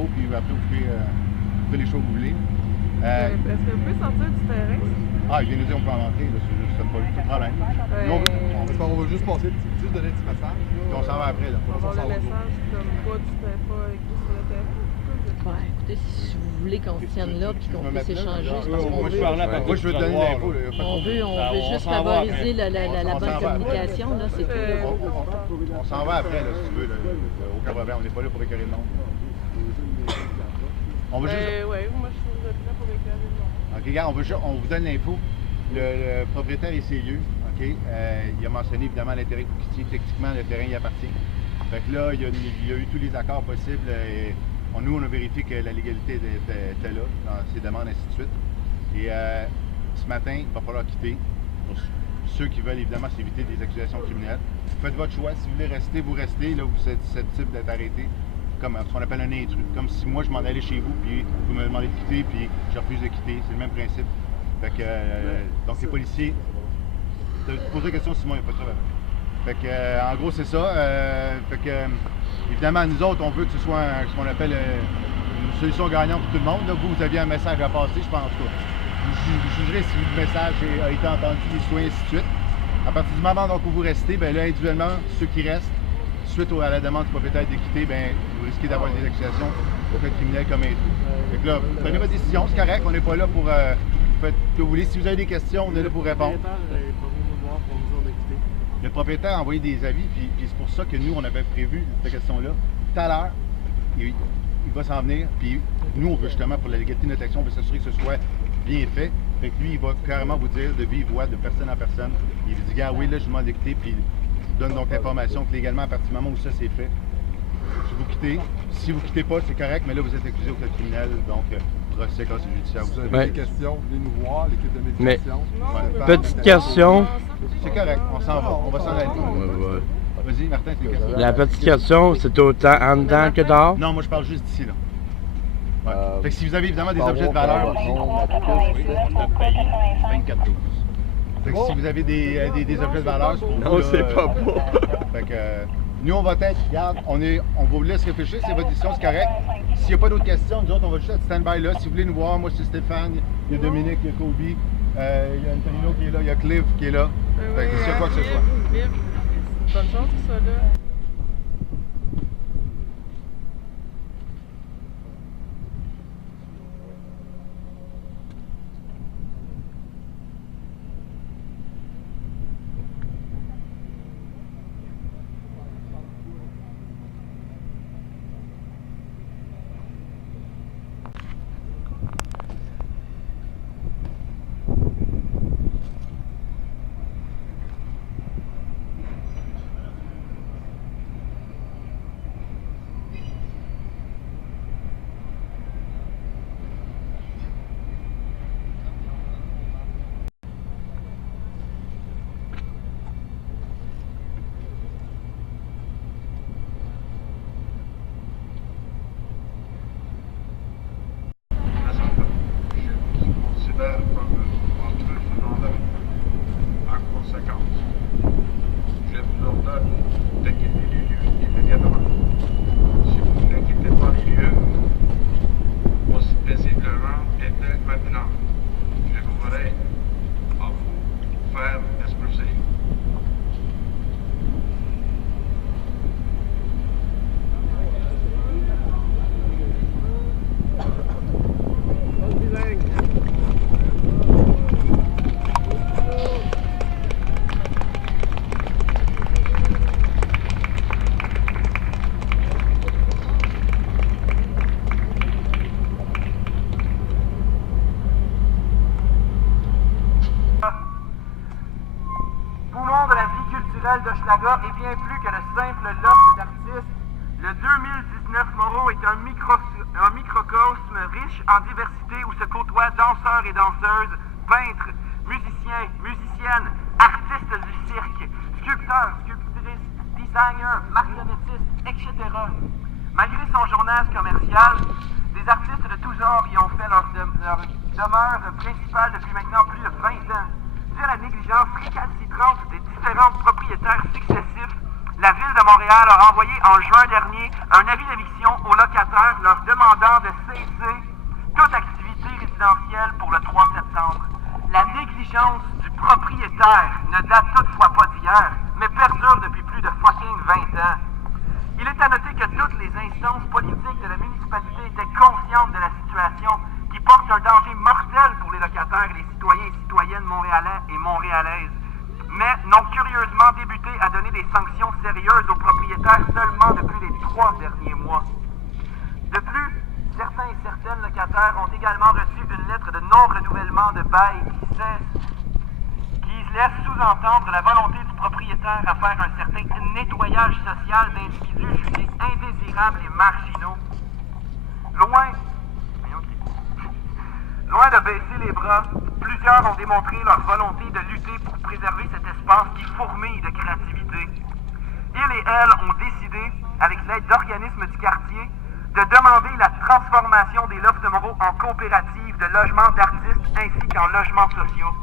l'impôt, puis après, vous ferez les choix que vous voulez. Est-ce que vous pouvez sortir du terrain? Ah, il vient nous dire qu'on peut en rentrer, là, c'est pas du tout problème. Nous, on va juste passer, juste donner un petit message. Puis on s'en va après, là. On va avoir le message comme pas écrit sur le terrain. Ouais, écoutez, si vous voulez qu'on se tienne là puis qu'on puisse échanger, c'est parce qu'on Moi, veut. Moi, je veux te donner l'info. On veut juste favoriser la bonne communication, là, c'est tout. On s'en va après, là, si tu veux. Là. Aucun problème, on n'est pas là pour écœurer le monde. On va juste... Oui, moi je suis là pour éclairer le monde. OK, regarde, on vous donne l'info. Le propriétaire est sérieux, OK? Il a mentionné évidemment l'intérêt que vous quittiez. Techniquement, le terrain y appartient. Fait que là, il y a eu tous les accords possibles. Et nous, on a vérifié que la légalité était là, dans ses demandes, ainsi de suite. Et ce matin, il va falloir quitter. Pour ceux qui veulent évidemment s'éviter des accusations criminelles. Faites votre choix. Si vous voulez rester, vous restez. Là, vous êtes susceptible d'être arrêté. Comme ce qu'on appelle un intrus. Comme si moi, je m'en allais chez vous, puis vous me demandez de quitter, puis je refuse de quitter. C'est le même principe. Fait que, donc, les policiers, tu poses la question, Simon, il n'y a pas de trouble. Fait que, en gros, c'est ça. Fait que, évidemment, nous autres, on veut que ce soit ce qu'on appelle une solution gagnante pour tout le monde. Là, vous aviez un message à passer, je pense. Vous jugerez si le message a été entendu, les citoyens, ainsi de suite. À partir du moment donc, où vous restez, bien là, individuellement, ceux qui restent, suite à la demande du propriétaire de quitter, bien, vous risquez d'avoir des accusations de faits criminels comme intrus. Fait que là, prenez votre décision, c'est correct, on n'est pas là pour faites ce que vous voulez. Si vous avez des questions, on est là pour répondre. Le propriétaire a envoyé des avis, puis c'est pour ça que nous, on avait prévu cette question-là. Tout à l'heure, il va s'en venir, puis nous, on veut justement, pour la légalité de notre action, on veut s'assurer que ce soit bien fait. Fait que lui, il va carrément vous dire de vive voix, de personne en personne. Il vous dit, gars, oui, là, je demande de quitter, puis il donne donc l'information que légalement, à partir du moment où ça c'est fait, si vous quittez, si vous quittez pas, c'est correct, mais là, vous êtes accusé au code criminel, donc conséquences judiciaires. Si vous avez des questions, venez nous voir, l'équipe de médiation. Petite question. C'est correct, on s'en va, on va s'en aller. Vas-y, Martin, tes questions. La petite question, c'est autant en dedans que dehors? Non, moi je parle juste d'ici, là. Ouais. Fait que si vous avez évidemment des objets de valeur aussi, on a payé 24 12. Fait que si vous avez des objets de valeur, c'est pour vous. Non, c'est pas beau. Fait que nous, on va être, regarde, on vous laisse réfléchir, c'est votre décision, c'est correct. S'il n'y a pas d'autres questions, nous autres, on va juste être stand-by là. Si vous voulez nous voir, moi c'est Stéphane, il y a Dominique, il y a Kobe, il y a Antonino qui est là, il y a Cliff qui est là. Fait que s'il y a quoi que ce soit. Bonne chance qu'il soit là. d'Hochelaga est bien plus que le simple loft d'artistes. Le 2019 Moreau est un microcosme riche en diversité où se côtoient danseurs et danseuses, peintres, musiciens, musiciennes, artistes du cirque, sculpteurs, sculptrices, designers, marionnettistes, etc. Malgré son journage commercial, des artistes de tous genres y ont fait leur demeure principale depuis maintenant plus de 20 ans. Dû à la négligence récalcitrante des différents propriétaires successifs, La Ville de Montréal a envoyé en juin dernier un avis d'éviction aux locataires leur demandant de cesser toute activité résidentielle pour le 3 septembre. La négligence du propriétaire ne date toutefois pas d'hier, mais perdure depuis plus de fucking 20 ans. Il est à noter que toutes les instances politiques de la municipalité étaient conscientes de la situation qui porte un danger mortel pour les locataires et les citoyens et citoyennes montréalais et montréalaises, mais n'ont curieusement débuté à donner des sanctions sérieuses aux propriétaires seulement depuis les 3 derniers mois. De plus, certains et certaines locataires ont également reçu une lettre de non-renouvellement de bail qui laisse sous-entendre la volonté du propriétaire à faire un certain nettoyage social d'individus jugés indésirables et marginaux. Loin de baisser les bras, plusieurs ont démontré leur volonté de lutter pour préserver cet espace qui fourmille de créativité. Ils et elles ont décidé, avec l'aide d'organismes du quartier, de demander la transformation des lofts de Moreau en coopératives de logements d'artistes ainsi qu'en logements sociaux.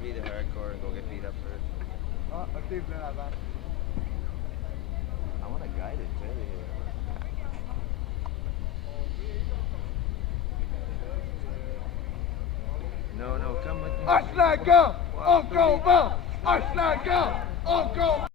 Be the hardcore and go get beat up first. Ah, ok, plein l'avant. I want a guided too. No, come with me. Hochelaga! On combat! Hochelaga! On combat!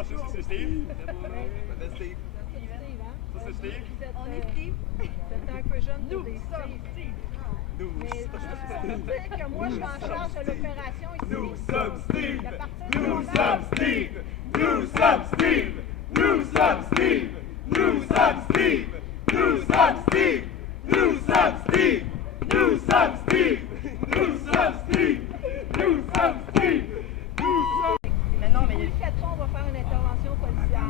Ça, c'est Steve. C'est Steve. Ça, c'est Steve. On est Steve. C'est un peu jeune pour des Steve. Mais ça veut dire que moi, je suis en charge de l'opération ici. Nous sommes Steve. Nous sommes Steve. Nous sommes Steve. Nous sommes Steve. Nous sommes Steve. Nous sommes Steve. Nous sommes Steve. Nous sommes Steve. Nous sommes Steve. Nous sommes Steve. Mais non, mais depuis 4 ans, on va faire une intervention policière.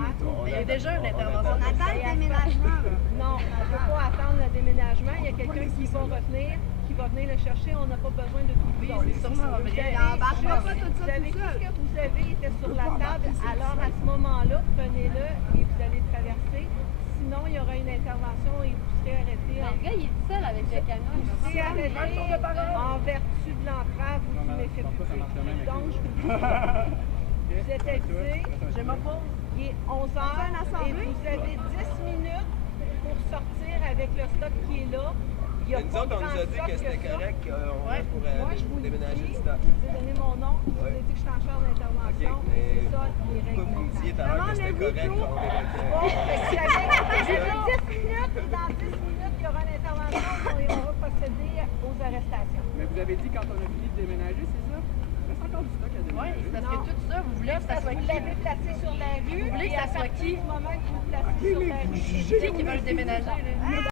Mais il y a déjà une intervention. On attend le déménagement. Non, on ne peut pas attendre le déménagement. Il y a quelqu'un qui va revenir, qui va venir le chercher. On n'a pas besoin de tout vous autres. c'est sûrement vrai. Vous avez tout ce que vous avez était sur la table. Alors à ce moment-là, prenez-le et vous allez traverser. Sinon, il y aura une intervention et vous serez arrêté. Le gars, il est seul avec le camion. Vous serez arrêté en vertu de l'entrave ou du méfait public. Donc, je vous dis, vous êtes avisé, je m'oppose. Il est 11 h et vous avez 10 minutes pour sortir avec le stock qui est là. Il y a Nous pas autres, on grand nous a dit stock que c'était ça. correct qu'on Ouais. Moi, je vous le déménager dis, le je stock. vous ai donné mon nom, je vous ai dit que je suis en charge d'intervention. Ok, mais C'est ça, les règles. Pourquoi vous me disiez tout à l'heure que c'était correct qu'on Bon, fait que j'avais 10 minutes et dans 10 minutes, il y aura une intervention et on va procéder aux arrestations. Mais vous avez dit quand on a fini de déménager, c'est ça? Il reste encore du stock à Oui, déménager. c'est parce que tout ça, vous voulez que ça soit Vous qui? l'avez placé sur la rue. Vous voulez que ça soit qui? Du moment que vous le placez sur la rue. Qui veulent déménager, là?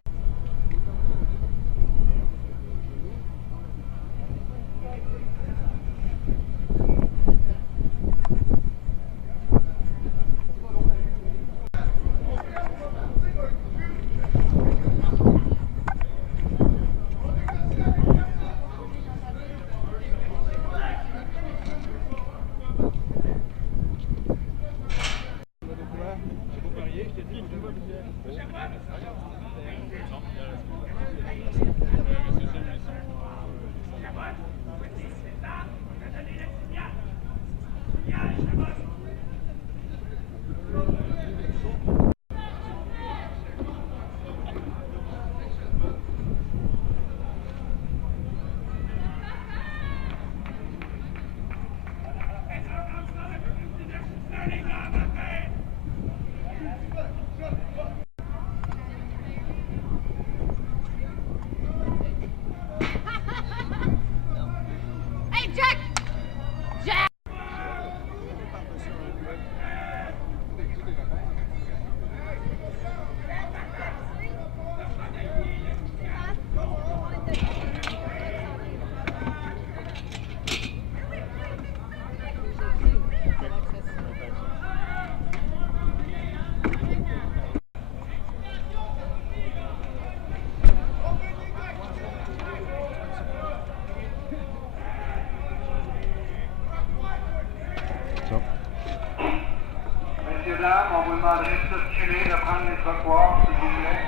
Messieurs, dames, on vous demanderait de circuler, de prendre les trottoirs, s'il vous plaît,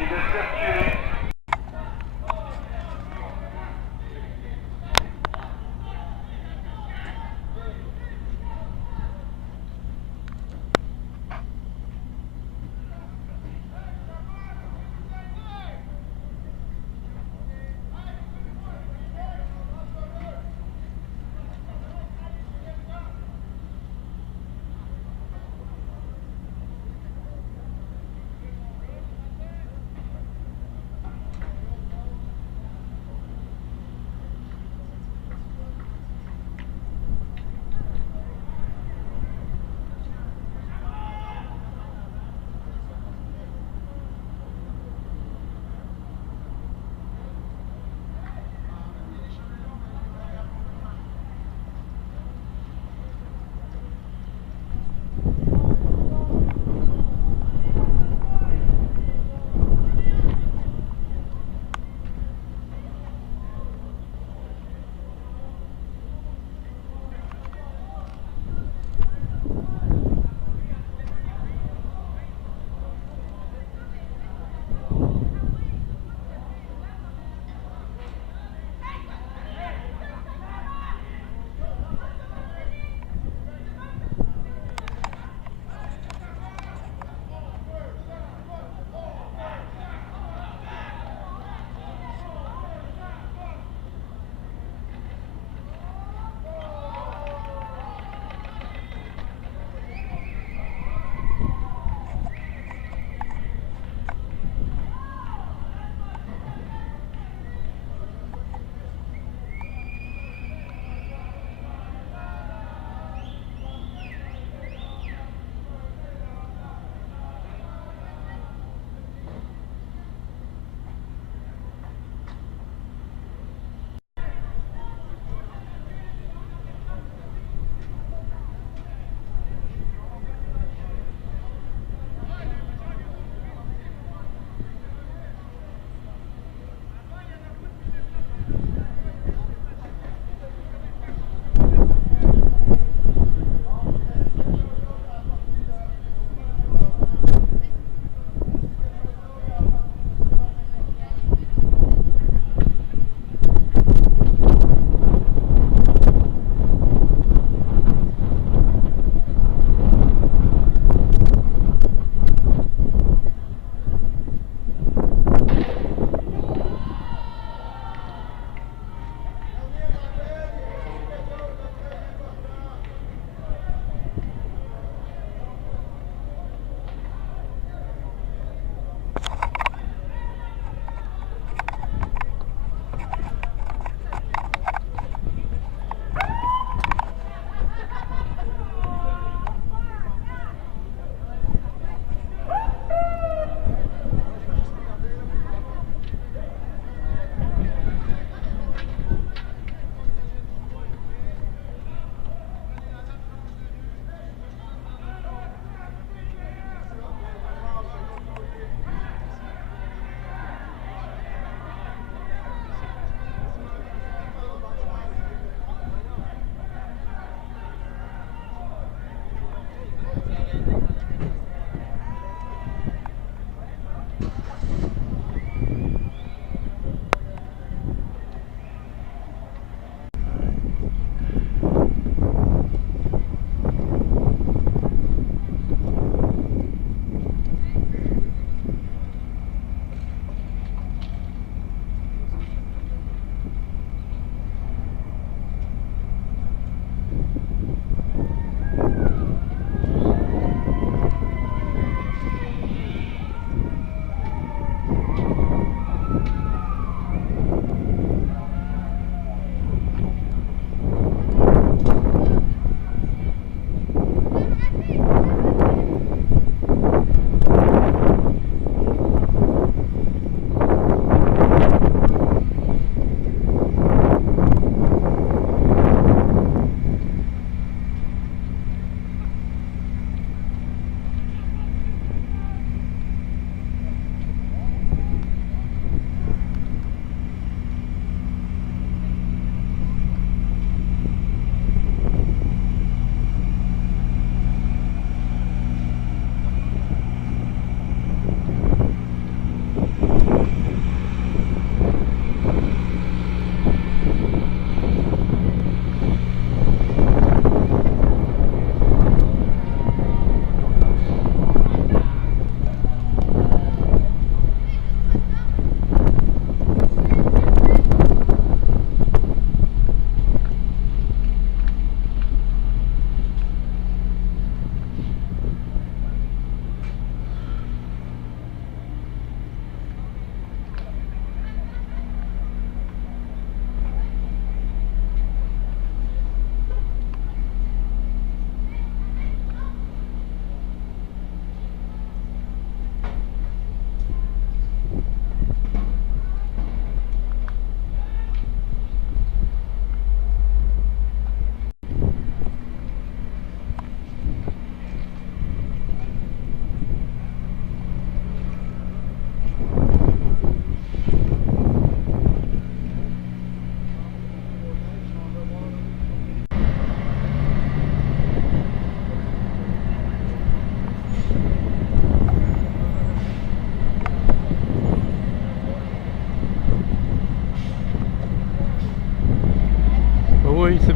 et de circuler.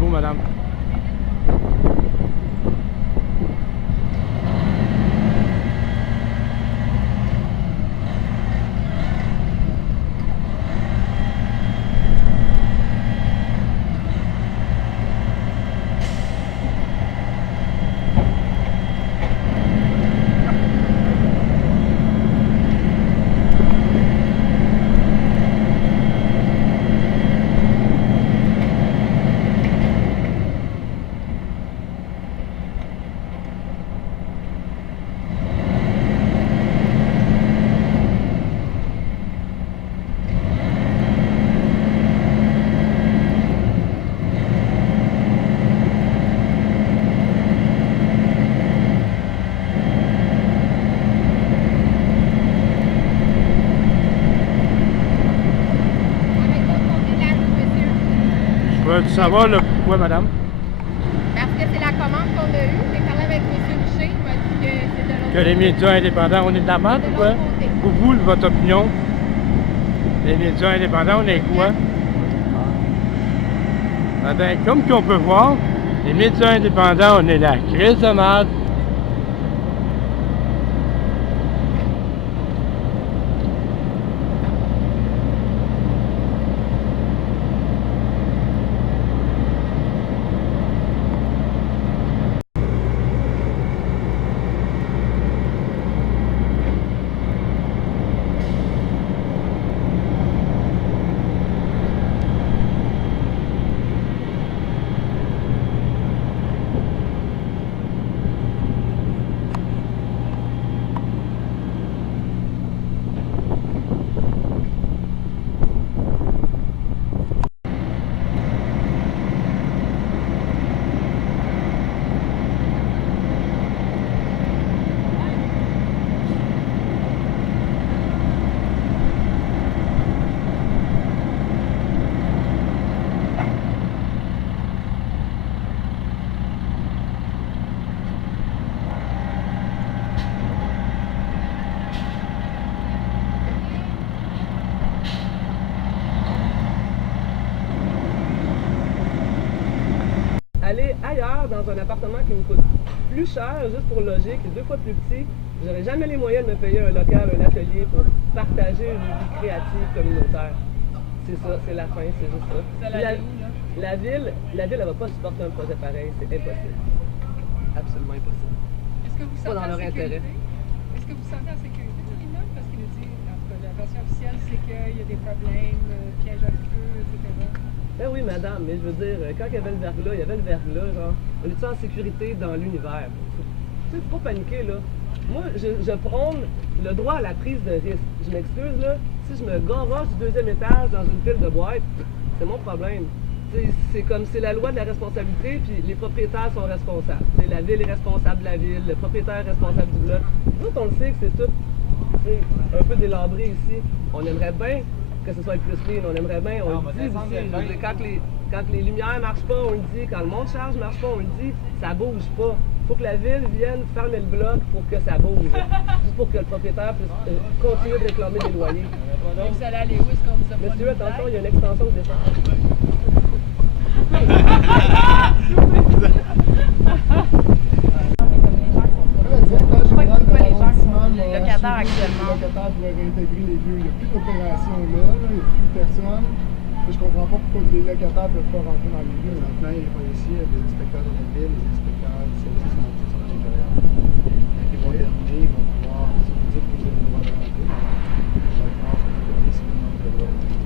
vous, madame. Je veux savoir le pourquoi, madame. Parce que c'est la commande qu'on a eue. J'ai parlé avec M. Richer, il m'a dit que c'est de l'autre Que les médias indépendants, on est de la merde ou quoi? Pour vous, votre opinion, les médias indépendants, on est quoi? Ah ben, comme qu'on peut voir, les médias indépendants, on est la crise de merde. Aller ailleurs dans un appartement qui me coûte plus cher juste pour loger, qui est 2 fois plus petit, j'aurais jamais les moyens de me payer un local, un atelier pour partager une vie créative communautaire. C'est ça, c'est la fin, c'est juste ça. La ville, elle va pas supporter un projet pareil, c'est impossible. Absolument impossible. Est-ce que vous Pas sentez dans en leur sécurité? intérêt. Est-ce que vous sentez en sécurité dans l'immeuble? Parce qu'il nous dit, en tout cas, la version officielle, c'est qu'il y a des problèmes, pièges à feu, etc. Ben oui, madame, mais je veux dire, quand il y avait le verglas, il y avait le verglas, genre, on est en sécurité dans l'univers? Tu sais, faut pas paniquer, là. Moi, je prône le droit à la prise de risque. Je m'excuse, là, si je me garoche du 2e étage dans une pile de boîtes, c'est mon problème. C'est comme, c'est la loi de la responsabilité, puis les propriétaires sont responsables. T'sais, la ville est responsable de la ville, le propriétaire est responsable du bloc. Nous, on le sait que c'est tout un peu délabré ici. On aimerait bien que ce soit plus clean, on aimerait bien, on le dit aussi, je veux dire, quand les lumières marchent pas, on le dit, quand le monte-charge marche pas, on le dit, ça bouge pas. Faut que la ville vienne fermer le bloc pour que ça bouge, juste pour que le propriétaire puisse continuer de réclamer des loyers. Donc, vous allez aller où? Est-ce qu'on vous a pas Monsieur, attention, il y a une extension de descente. Le locataire actuellement. Le locataire pourrait réintégrer les lieux. Il n'y a plus d'opération là, il n'y a plus personne. Je comprends pas pourquoi les locataires ne peuvent pas rentrer dans les lieux. Maintenant, il y a les policiers, les inspecteurs de la ville, les inspecteurs du service sont à l'intérieur. Ils vont terminer, ils vont pouvoir, si vous dites que vous avez le droit de rentrer, je vais pouvoir se déterminer si vous avez le droit de rentrer.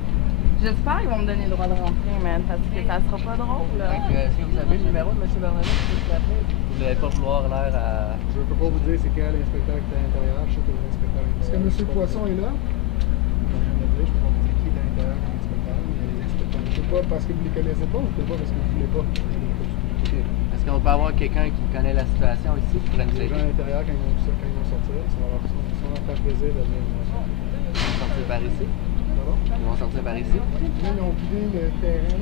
J'espère qu'ils vont me donner le droit de rentrer, man, parce que ça sera pas drôle, là. Est-ce que vous avez le numéro de M. Bernadette qui peut l'appeler? Vous n'allez pas vouloir l'air à... Je ne peux pas vous dire c'est quel inspecteur qui est à l'intérieur, je sais que l'inspecteur est là. Est-ce que M. Poisson est là? Je viens de le dire, je peux pas vous dire qui est à l'intérieur comme inspecteur, mais les inspecteurs. Je ne sais pas parce que vous ne les connaissez pas ou c'est pas parce que vous ne voulez pas? Est-ce qu'on peut avoir quelqu'un qui connaît la situation ici qui pourrait nous Les gens à aider? l'intérieur, quand ils vont sortir, ça va leur faire plaisir de venir nous voir. Ils vont sortir par ici? Pardon? Ils vont sortir par ici? Là, ils ont vidé le terrain.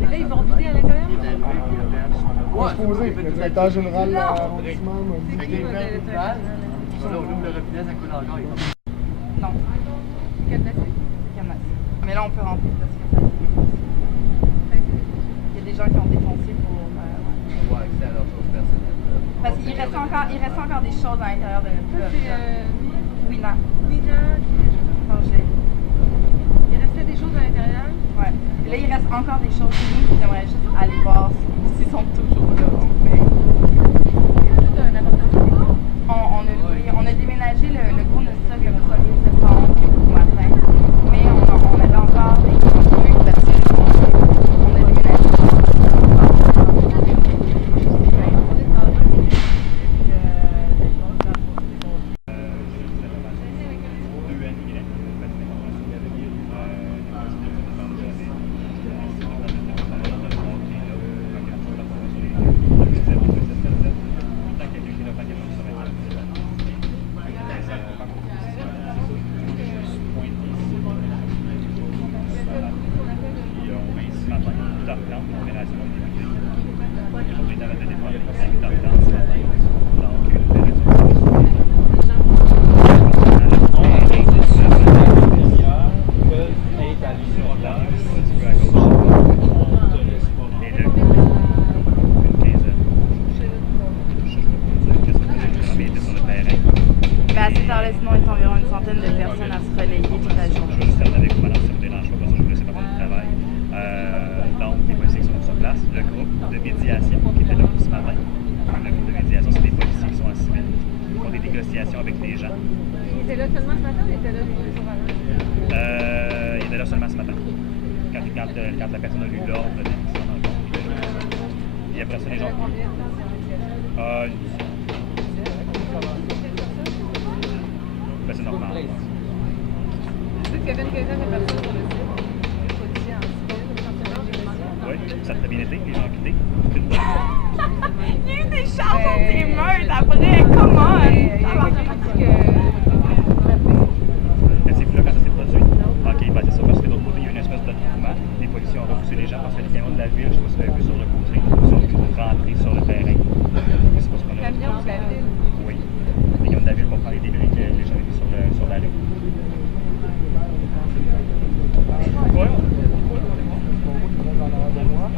Et là, ils vont vider à l'intérieur? Ouais, supposé, le directeur général de l'arrondissement m'a dit. C'est qui votre directeur? On ouvre le robinet, ça coule encore. Non. Quel blessé? C'est Camas. Mais là, on peut rentrer parce que ça a été défoncé. Il y a des gens qui ont défoncé pour... Avoir accès à leurs choses personnelles. Parce qu'il reste encore des choses à l'intérieur de notre Ça, c'est Wina. Wina qui il restait des choses à l'intérieur? Ouais. Et là, il reste encore des choses chez nous qui j'aimerais juste aller voir s'ils sont toujours là. Tout un appartement? On a déménagé le gros stock le 1er septembre au matin. Mais on avait encore des trucs parce que on a déménagé. À cette heure-là, sinon, il y a environ une centaine de personnes à se relayer toute la journée. Je vais juste terminer avec vous, madame, si vous dérange pas, parce que je ne sais pas mon travail. Donc, les policiers qui sont sur place, le groupe de médiation qui était là ce matin. Le groupe de médiation, c'est des policiers qui sont en civil, qui font des négociations avec les gens. Il était là seulement ce matin ou il était là tous les jours avant? Il était là seulement ce matin. Quand la personne a lu l'ordre de l'émission dans le groupe, il était là. Et après ça, les gens. Ben, c'est normal. Tu sais qu'il y avait une quinzaine de personnes sur le site, des policiers en civil, essentiellement des messieurs. Oui, ça a bien été, les gens ont quitté. Il y a eu des chances d'émeutes après, comment? C'est plus là quand ça s'est produit. Ok, ben c'est ça, parce que de l'autre côté, il y a une espèce de mouvement. Les policiers ont repoussé les gens parce que les camions de la ville, je ne sais pas si vous avez vu sur le côté, sont rentrés sur le terrain. C'est pas ce qu'on a vu. Camions de la ville? Oui. Les camions de la ville pour prendre les débris que les gens avaient mis sur la rue. Ouais.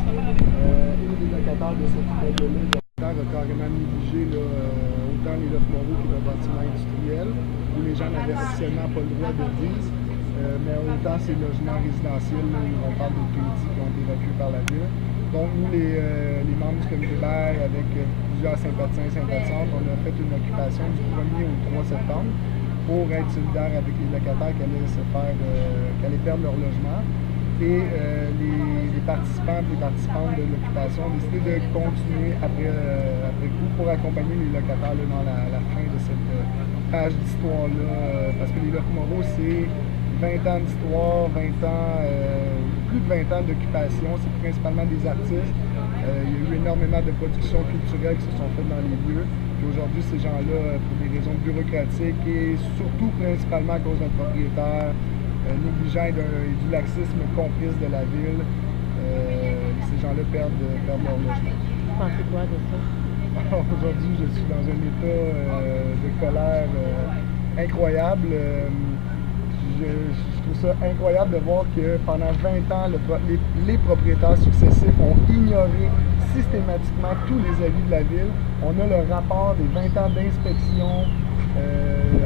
Et les locataires de cet immeuble-là a carrément négligé autant les Neuf Moreau que le bâtiment industriel, où les gens n'avaient officiellement pas le droit de vivre, mais autant ces logements résidentiels, là, où on parle de crédits qui ont été évacués par la ville. Donc nous, les membres du comité bail, avec plusieurs sympathisants et sympathisantes, on a fait une occupation du 1er au 3 septembre pour être solidaire avec les locataires qui allaient perdre leur logement. Et les participants et les participantes de l'occupation ont décidé de continuer après coup pour accompagner les locataires là, dans la fin de cette page d'histoire-là. Parce que les Neuf Moreau, c'est 20 ans d'histoire, 20 ans, plus de 20 ans d'occupation. C'est principalement des artistes. Il y a eu énormément de productions culturelles qui se sont faites dans les lieux. Puis aujourd'hui, ces gens-là, pour des raisons bureaucratiques et surtout principalement à cause d'un propriétaire négligent et du laxisme complice de la ville, ces gens-là perdent leur logement. Vous pensez quoi de ça? Aujourd'hui, je suis dans un état de colère incroyable. Je trouve ça incroyable de voir que pendant 20 ans, les propriétaires successifs ont ignoré systématiquement tous les avis de la ville. On a le rapport des 20 ans d'inspection,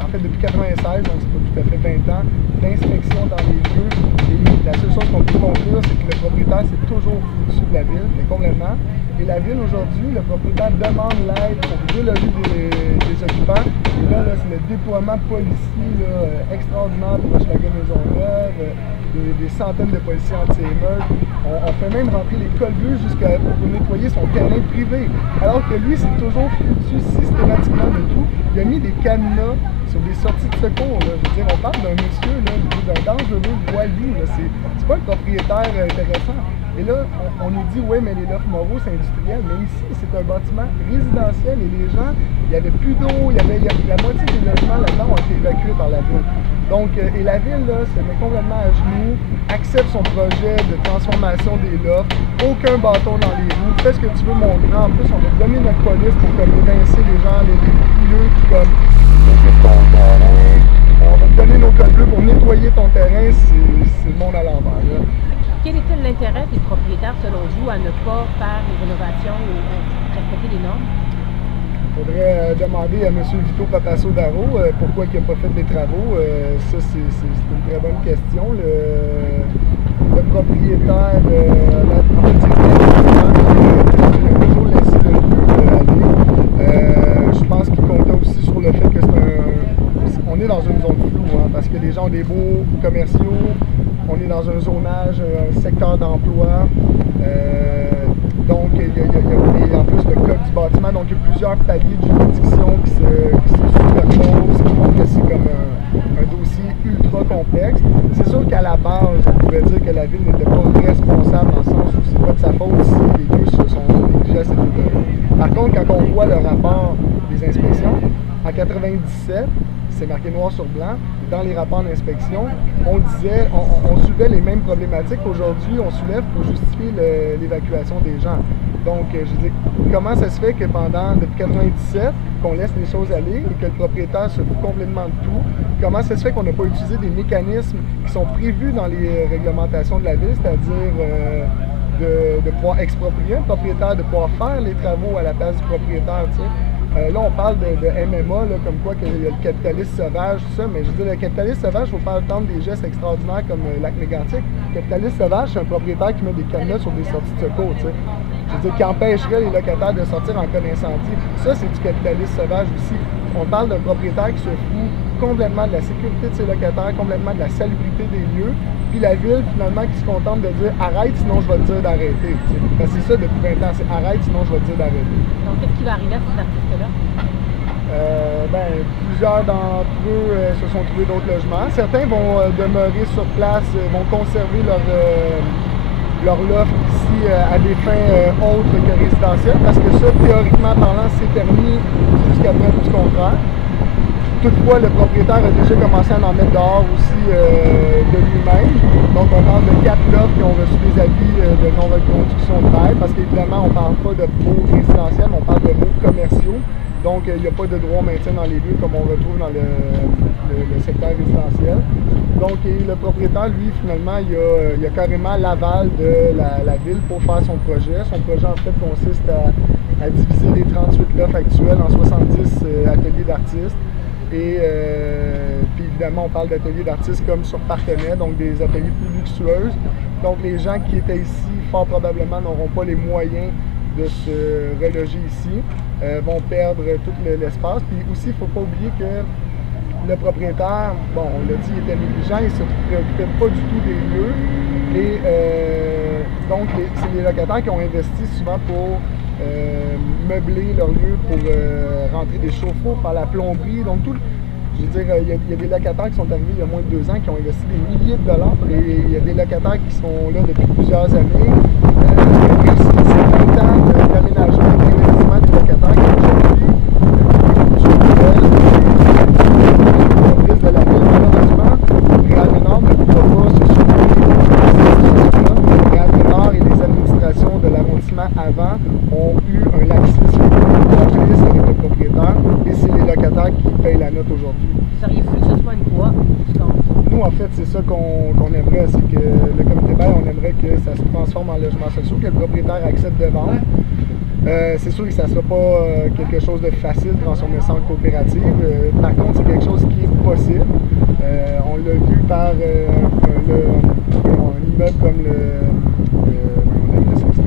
en fait depuis 1996, donc c'est pas tout à fait 20 ans, d'inspection dans les lieux. Et la seule chose qu'on peut conclure, c'est que le propriétaire s'est toujours foutu de la ville, mais complètement. Et la ville aujourd'hui, le propriétaire demande l'aide pour reloger des occupants. Et là, c'est le déploiement de policiers extraordinaire pour Hochelaga Maisonneuve, des centaines de policiers anti-émeutes. On fait même rentrer les colbues pour nettoyer son terrain privé. Alors que lui, c'est toujours foutu systématiquement de tout. Il a mis des cadenas sur des sorties de secours. Là. Je veux dire, on parle d'un monsieur, d'un dangereux voyou. C'est pas un propriétaire intéressant. Et là, on nous dit, oui, mais les Neuf Moreau, c'est industriel. Mais ici, c'est un bâtiment résidentiel et les gens, il n'y avait plus d'eau, la moitié des logements là-dedans ont été évacués par la ville. Donc, et la ville, là, se met complètement à genoux, accepte son projet de transformation des lofts, aucun bâton dans les roues, fais ce que tu veux, mon grand. En plus, on va donner notre police pour comme évincer les gens, les vieux qui comme ton terrain. On va te donner nos codes bleus pour nettoyer ton terrain, c'est le monde à l'envers. quel était l'intérêt des propriétaires, selon vous, à ne pas faire les rénovations ou respecter les normes? Il faudrait demander à M. Vito Papasso-Darro pourquoi il n'a pas fait les travaux. Ça, c'est une très bonne question. Le propriétaire, en fait, il a toujours laissé le lieu aller. Je pense qu'il comptait aussi sur le fait que on est dans une zone floue, hein, parce que les gens ont des beaux commerciaux, on est dans un zonage, un secteur d'emploi. Donc, il y a en plus le code du bâtiment, donc il y a plusieurs paliers de juridiction qui se superposent, qui font que c'est comme un dossier ultra complexe. C'est sûr qu'à la base, on pouvait dire que la ville n'était pas responsable dans le sens où c'est pas de sa faute si les lieux se sont négligés à cet niveau. Par contre, quand on voit le rapport des inspections, en 97, c'est marqué noir sur blanc, dans les rapports d'inspection, on disait, on soulevait les mêmes problématiques qu'aujourd'hui on soulève pour justifier l'évacuation des gens. Donc, je dis, comment ça se fait que depuis 97, qu'on laisse les choses aller et que le propriétaire se fout complètement de tout? Comment ça se fait qu'on n'a pas utilisé des mécanismes qui sont prévus dans les réglementations de la ville, c'est-à-dire de pouvoir exproprier un propriétaire, de pouvoir faire les travaux à la place du propriétaire, tu sais? Là, on parle de MMA, là, comme quoi qu'il y a le capitaliste sauvage, tout ça, mais je veux dire, le capitaliste sauvage, il ne faut pas attendre des gestes extraordinaires comme lac mégantic. Le capitaliste sauvage, c'est un propriétaire qui met des cadenas sur des sorties de secours, tu sais. Je veux dire, qui empêcherait les locataires de sortir en cas d'incendie. Ça, c'est du capitaliste sauvage aussi. On parle d'un propriétaire qui se fout complètement de la sécurité de ses locataires, complètement de la salubrité des lieux, puis la ville, finalement, qui se contente de dire « arrête, sinon je vais te dire d'arrêter ». C'est ça depuis 20 ans, c'est « arrête, sinon je vais te dire d'arrêter ». Donc, qu'est-ce qui va arriver à ces artistes-là? Plusieurs d'entre eux se sont trouvés d'autres logements. Certains vont demeurer sur place, vont conserver leur loft ici à des fins autres que résidentielles, parce que ça, théoriquement parlant, c'est permis jusqu'à preuve du contraire. Toutefois, le propriétaire a déjà commencé à en mettre dehors aussi de lui-même. Donc, on parle de 4 lofts qui ont reçu des avis de non-reconduction de bail, parce qu'évidemment, on ne parle pas de baux résidentiels, on parle de baux commerciaux. Donc, il n'y a pas de droit au maintien dans les lieux comme on retrouve dans le secteur résidentiel. Donc, le propriétaire, lui, finalement, il a carrément l'aval de la ville pour faire son projet. Son projet, en fait, consiste à diviser les 38 lofts actuels en 70 ateliers d'artistes. Et puis évidemment, on parle d'ateliers d'artistes comme sur Partenay, donc des ateliers plus luxueuses. Donc les gens qui étaient ici, fort probablement, n'auront pas les moyens de se reloger ici, vont perdre tout l'espace. Puis aussi, il ne faut pas oublier que le propriétaire, bon, on l'a dit, il était négligent, il ne se préoccupait pas du tout des lieux. Et donc, c'est les locataires qui ont investi souvent pour meubler leur lieu, pour rentrer des chauffe-eau, faire la plomberie. Donc, je veux dire, il y a des locataires qui sont arrivés il y a moins de 2 ans qui ont investi des milliers de dollars. Et il y a des locataires qui sont là depuis plusieurs années. C'est 20 ans d'aménagement, d'investissement des locataires qui aujourd'hui de la ville, malheureusement, Réal-Ménard ne pourra pas se soutenir. Réal-Ménard et les administrations de l'arrondissement avant ont eu un laxisme complice avec le propriétaire et c'est les locataires qui payent la note aujourd'hui. Seriez voulu que ce soit une quoi? Nous, en fait, c'est ça qu'on aimerait, c'est que le comité bail, on aimerait que ça se transforme en logement social, que le propriétaire accepte de vendre. C'est sûr que ça ne sera pas quelque chose de facile de transformer ça en coopérative. Par contre, c'est quelque chose qui est possible. On l'a vu par un immeuble comme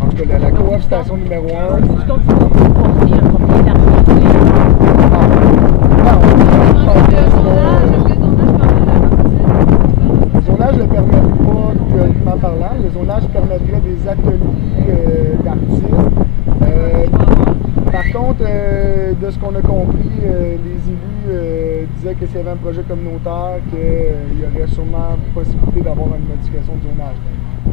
en tout cas, la coop station numéro 1. Le zonage ne permet pas, théoriquement parlant. Le zonage permettrait des ateliers d'artistes. Par contre, de ce qu'on a compris, les élus disaient que s'il y avait un projet communautaire, qu'il y aurait sûrement possibilité d'avoir une modification du zonage.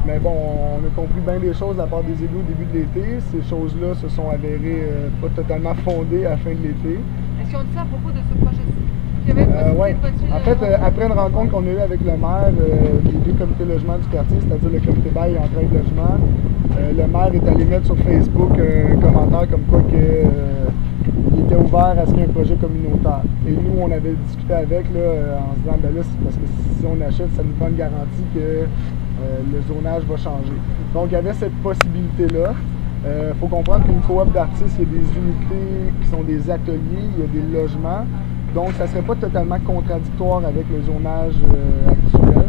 Mais bon, on a compris bien des choses de la part des élus au début de l'été. Ces choses-là se sont avérées pas totalement fondées à la fin de l'été. Est-ce qu'ils ont dit ça à propos de ce projet-ci? Oui. En fait, après une rencontre qu'on a eue avec le maire des 2 comités logement du quartier, c'est-à-dire le comité bail et entraide logement, le maire est allé mettre sur Facebook un commentaire comme quoi il était ouvert à ce qu'il y ait un projet communautaire. Et nous, on avait discuté avec en se disant, ben là, c'est parce que si on achète, ça nous prend une garantie que le zonage va changer. Donc, il y avait cette possibilité-là. Il faut comprendre qu'une coop d'artistes, il y a des unités qui sont des ateliers, il y a des logements. Donc, ça ne serait pas totalement contradictoire avec le zonage actuel.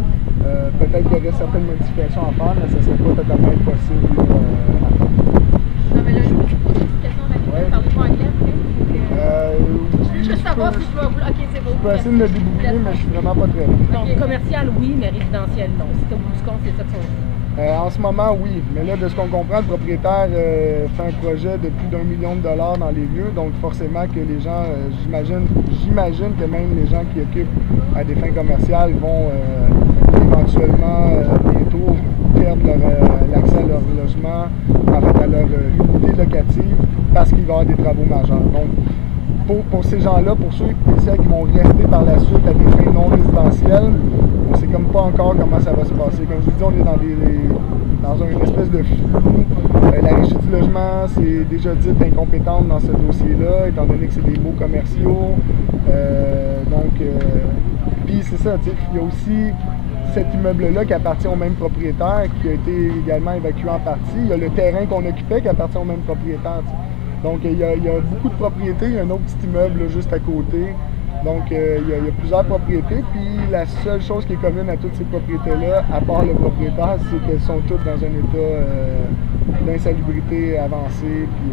Peut-être qu'il y aurait certaines modifications à faire, mais ça ne serait pas totalement impossible à faire. Non, mais là, je vous pose une question, Valérie. Parlez-vous anglais? Je veux juste savoir si je peux... OK, c'est beau. Je peux essayer de me débrouiller, mais je suis vraiment pas très bon. Donc, commercial, oui, mais résidentiel, non. C'est au bout du compte, c'est ça que ça veut. En ce moment, oui. Mais là, de ce qu'on comprend, le propriétaire fait un projet de plus d'1 million de dollars dans les lieux. Donc, forcément que les gens, j'imagine que même les gens qui occupent à des fins commerciales vont éventuellement bientôt perdre l'accès à leur logement, en fait, à leur unité locative, parce qu'il va y avoir des travaux majeurs. Donc, pour ces gens-là, pour ceux et celles qui vont rester par la suite à des fins non résidentielles, on ne sait comme pas encore comment ça va se passer. Comme je vous dis, on est dans une espèce de flou. La Régie du logement s'est déjà dite incompétente dans ce dossier-là, étant donné que c'est des baux commerciaux. Puis c'est ça, tu sais, il y a aussi cet immeuble-là qui appartient au même propriétaire, qui a été également évacué en partie. Il y a le terrain qu'on occupait qui appartient au même propriétaire, tu sais. Donc, il y a beaucoup de propriétés. Il y a un autre petit immeuble là, juste à côté. Donc, il y a plusieurs propriétés. Puis, la seule chose qui est commune à toutes ces propriétés-là, à part le propriétaire, c'est qu'elles sont toutes dans un état d'insalubrité avancé. Puis,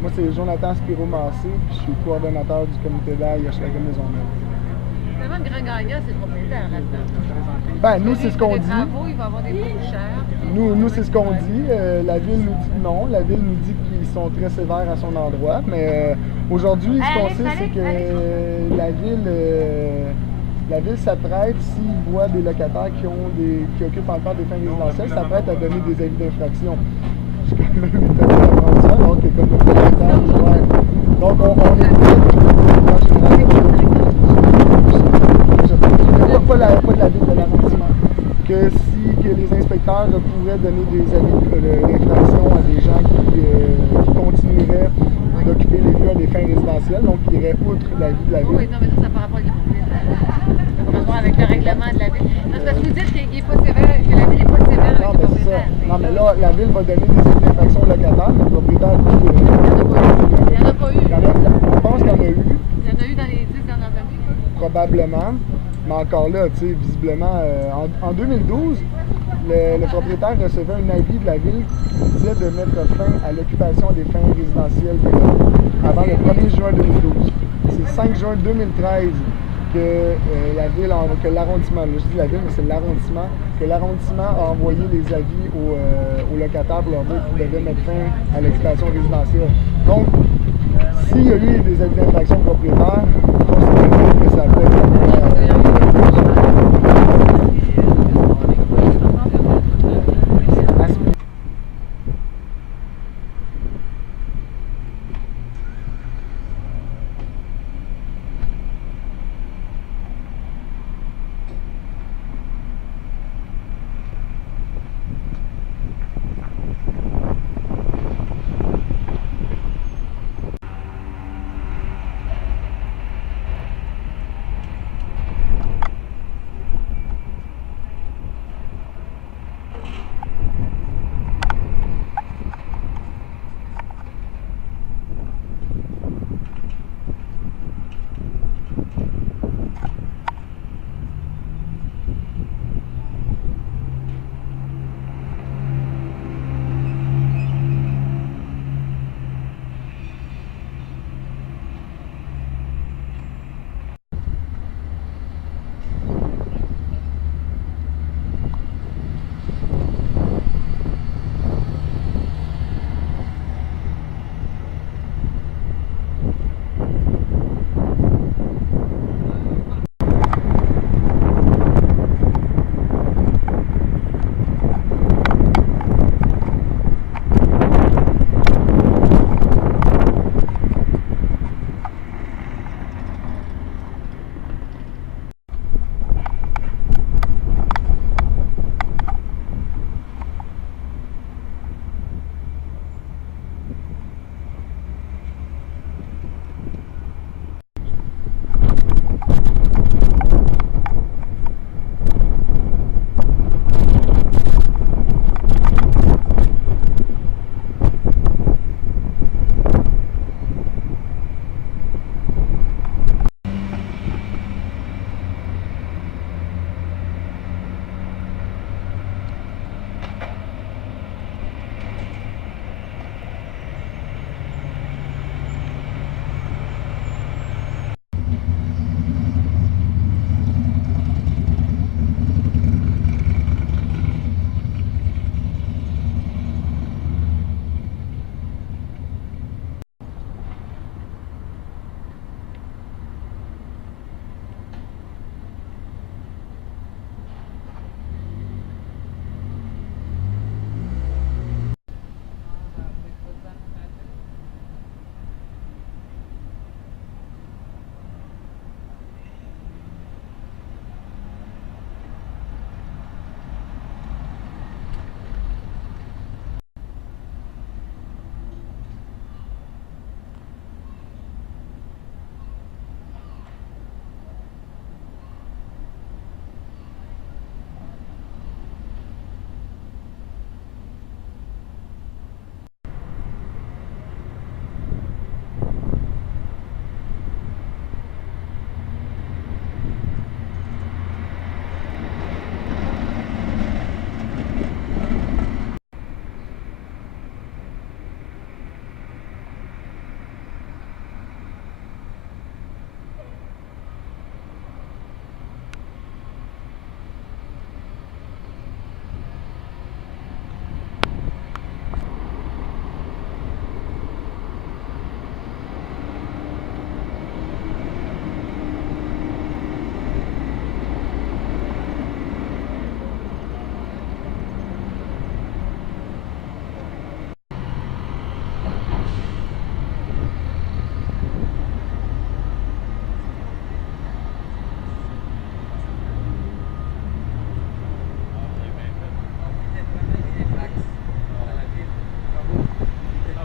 moi, c'est Jonathan Spiro-Massé, puis je suis coordonnateur du comité d'air Hochelaga Maisonneuve. Vraiment, le grand gagnant, c'est le propriétaire là-dedans. Ben, nous, c'est ce qu'on dit. Travaux, il va avoir des baux chers. Nous c'est ce qu'on dit. La ville nous dit non. La ville nous dit qu'ils sont très sévères à son endroit. Mais aujourd'hui, ce qu'on sait, c'est que la ville s'apprête, s'ils voient des locataires qui occupent encore des fins résidentielles, s'apprête à donner des avis d'infraction. Je suis quand même étonné d'apprendre ça, alors que comme le propriétaire, donc on est pas de la ville de l'arrondissement. Que les inspecteurs pourraient donner des avis d'infraction à des gens qui continueraient d'occuper les lieux à des fins résidentielles, donc qui iraient outre l'avis de la ville. Oui, non, mais ça par rapport à par rapport avec le règlement de la ville. Non, parce que vous dites qu'il n'est pas sévère, que la ville n'est pas sévère avec le propriétaire. Non, mais là, la ville va donner des avis d'infraction aux locataires, mais le propriétaire dit il n'y en a pas eu. On pense qu'il y en a eu. Il y en a eu dans les 10 dernières années. Probablement. Mais encore là, tu sais, visiblement, en 2012, le propriétaire recevait un avis de la ville qui disait de mettre fin à l'occupation des fins résidentielles avant le 1er juin 2012. C'est le 5 juin 2013 que la ville, que l'arrondissement, je dis la ville, mais c'est l'arrondissement, que l'arrondissement a envoyé les avis aux locataires pour leur dire qu'ils devaient mettre fin à l'occupation résidentielle. Donc, s'il y a eu des avis d'infraction propriétaires, je pense que ça peut être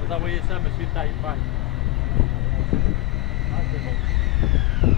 Vous envoyez ça à M. Taillefer. Ah, c'est bon.